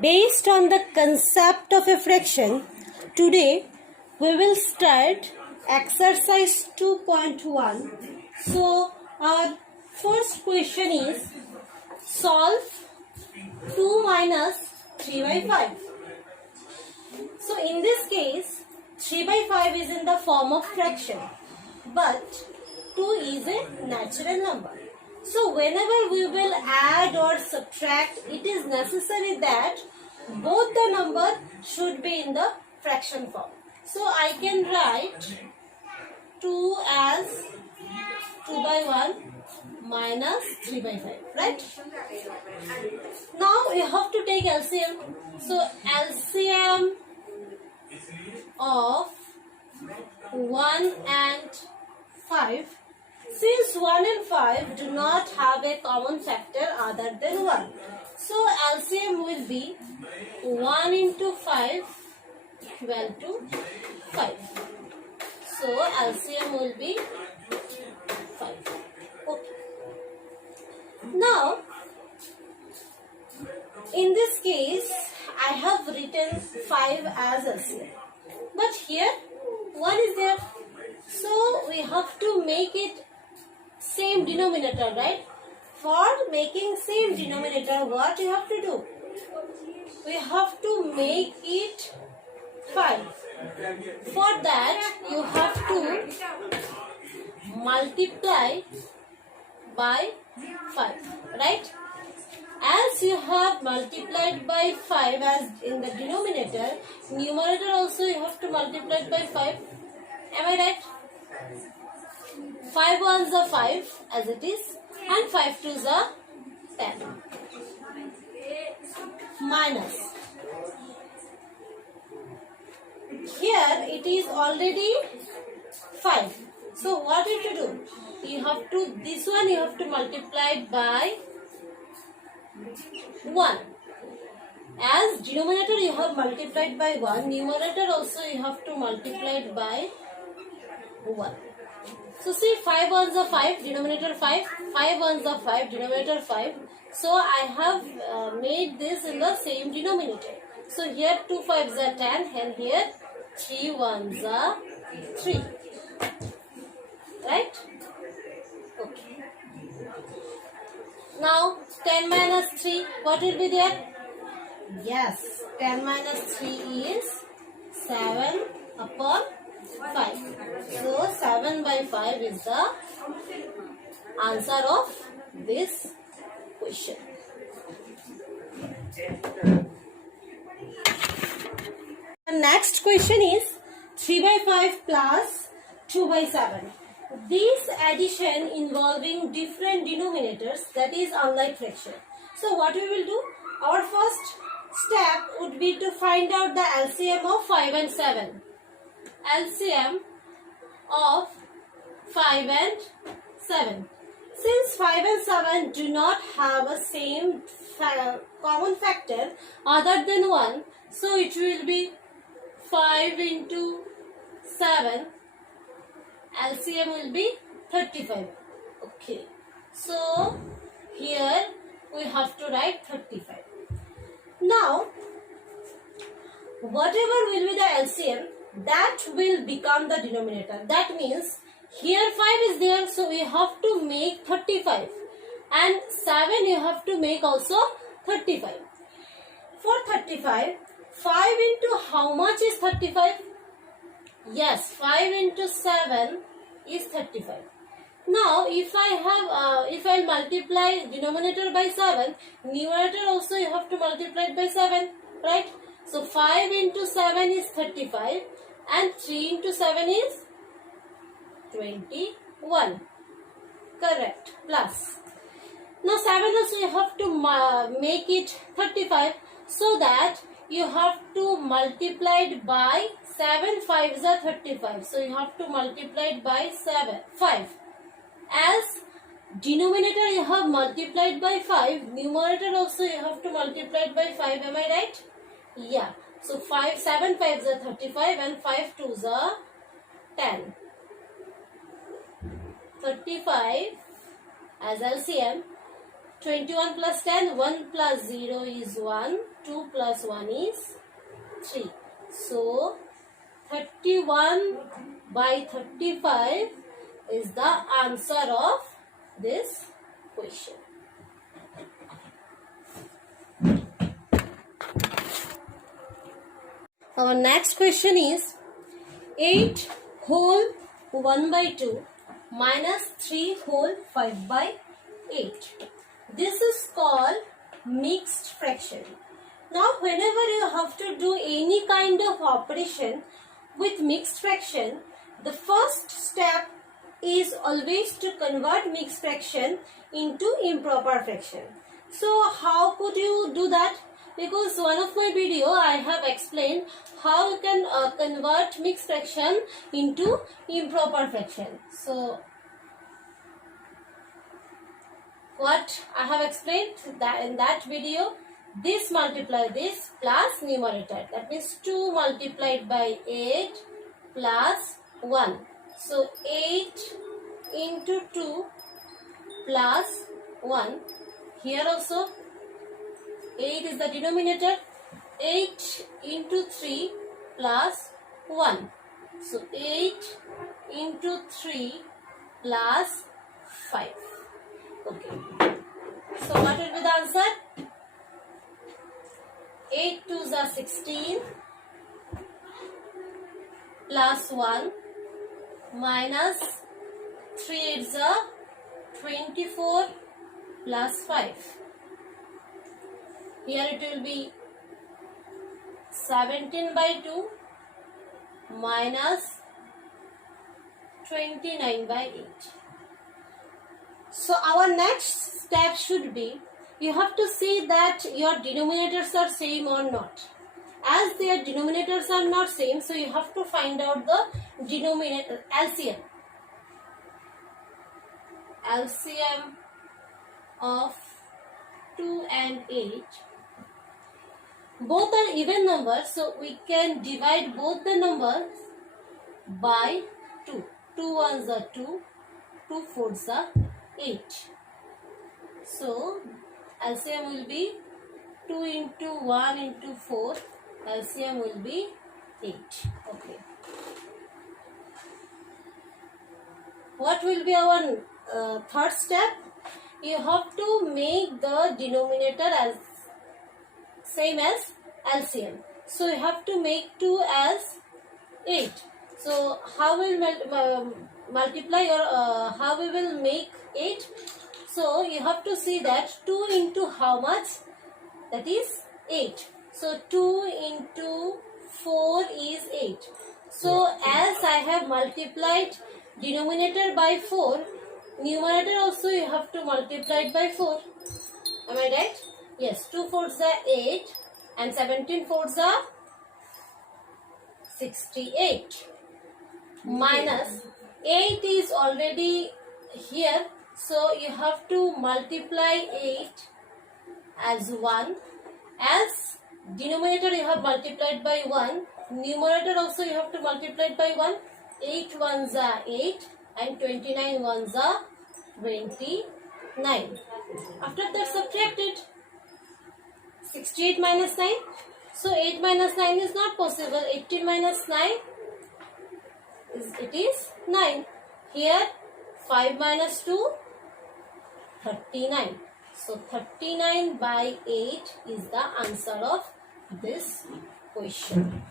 Based on the concept of a fraction, today we will start exercise 2.1. So our first question is solve 2 minus 3 by 5. So in this case 3 by 5 is in the form of fraction, but 2 is a natural number. So whenever we will add or subtract, it is necessary that both the number should be in the fraction form. So I can write 2 as 2 by 1 minus 3 by 5, right? Now you have to take LCM. So LCM of 1 and 5. Since 1 and 5 do not have a common factor other than 1. So LCM will be 1 into 5 equal to 5. So LCM will be 5. Okay. Now, in this case, I have written 5 as LCM. But here, 1 is there. So we have to make it same denominator, right? For making same denominator, what you have to do? We have to make it 5. For that, you have to multiply by 5, right? As you have multiplied by 5 as in the denominator, numerator also you have to multiply by 5. Am I right? 5 ones are 5 as it is, and 5 twos are 10. Minus. Here it is already 5. So what you have to do? You have to, this one you have to multiply by 1. As denominator you have multiplied by 1, numerator also you have to multiply by 1. So see, 5 ones are 5, denominator 5, 5 ones are 5, denominator 5. So I have made this in the same denominator. So here 2 5s are 10 and here 3 ones are 3. Right? Okay. Now 10 minus 3, what will be there? Yes, 10 minus 3 is 7 upon 5. So 7 by 5 is the answer of this question. The next question is 3 by 5 plus 2 by 7. This addition involving different denominators, that is unlike fraction. So what we will do? Our first step would be to find out the LCM of 5 and 7. LCM of 5 and 7. Since 5 and 7 do not have a same common factor other than 1, so it will be 5 into 7. LCM will be 35. Okay. So here we have to write 35. Now, whatever will be the LCM, that will become the denominator. That means here 5 is there, so we have to make 35. And 7 you have to make also 35. For 35, 5 into how much is 35? Yes, 5 into 7 is 35. Now, if I multiply denominator by 7, numerator also you have to multiply by 7, right? So 5 into 7 is 35 and 3 into 7 is 21. Correct. Plus. Now 7 also you have to make it 35, so that you have to multiply it by 7 5s are 35. So you have to multiply it by 5. As denominator you have multiplied by 5, numerator also you have to multiply it by 5. Am I right? Yeah. So 7 5s are 35 and 5 2s are 10. 35 as LCM. 21 plus 10, 1 plus 0 is 1, 2 plus 1 is 3. So 31 by 35 is the answer of this question. Our next question is 8 whole 1 by 2 minus 3 whole 5 by 8. This is called mixed fraction. Now whenever you have to do any kind of operation with mixed fraction, the first step is always to convert mixed fraction into improper fraction. So how could you do that? Because one of my video I have explained how you can convert mixed fraction into improper fraction. So what I have explained that in that video, this multiply this plus numerator, that means 2 multiplied by 8 plus 1. So 8 into 2 plus 1. Here also 8 is the denominator. 8 into 3 plus 1. So 8 into 3 plus 5. Okay. So what will be the answer? 8 2s are 16 plus 1 minus 3 8s are 24 plus 5. Here it will be 17 by 2 minus 29 by 8. So our next step should be, you have to see that your denominators are same or not. As their denominators are not same, so you have to find out the denominator LCM. LCM of 2 and 8. Both are even numbers, so we can divide both the numbers by 2. 2 ones are 2, 2 fours are 8. So LCM will be 2 into 1 into 4. LCM will be 8. Okay. What will be our third step? You have to make the denominator as same as LCM. So you have to make 2 as 8. So how will multiply or how we will make 8? So you have to see that 2 into how much? That is 8. So 2 into 4 is 8. So as I have multiplied denominator by 4, numerator also you have to multiply it by 4. Am I right? Yes, 2 fours are 8 and 17 fours are 68. Minus 8 is already here. So you have to multiply 8 as 1. As denominator you have multiplied by 1. Numerator also you have to multiply it by 1. 8 ones are 8 and 29 ones are 29. After that subtract it. 68 minus 9. So 8 minus 9 is not possible. 18 minus 9 is 9. Here 5 minus 2, 39. So 39 by 8 is the answer of this question.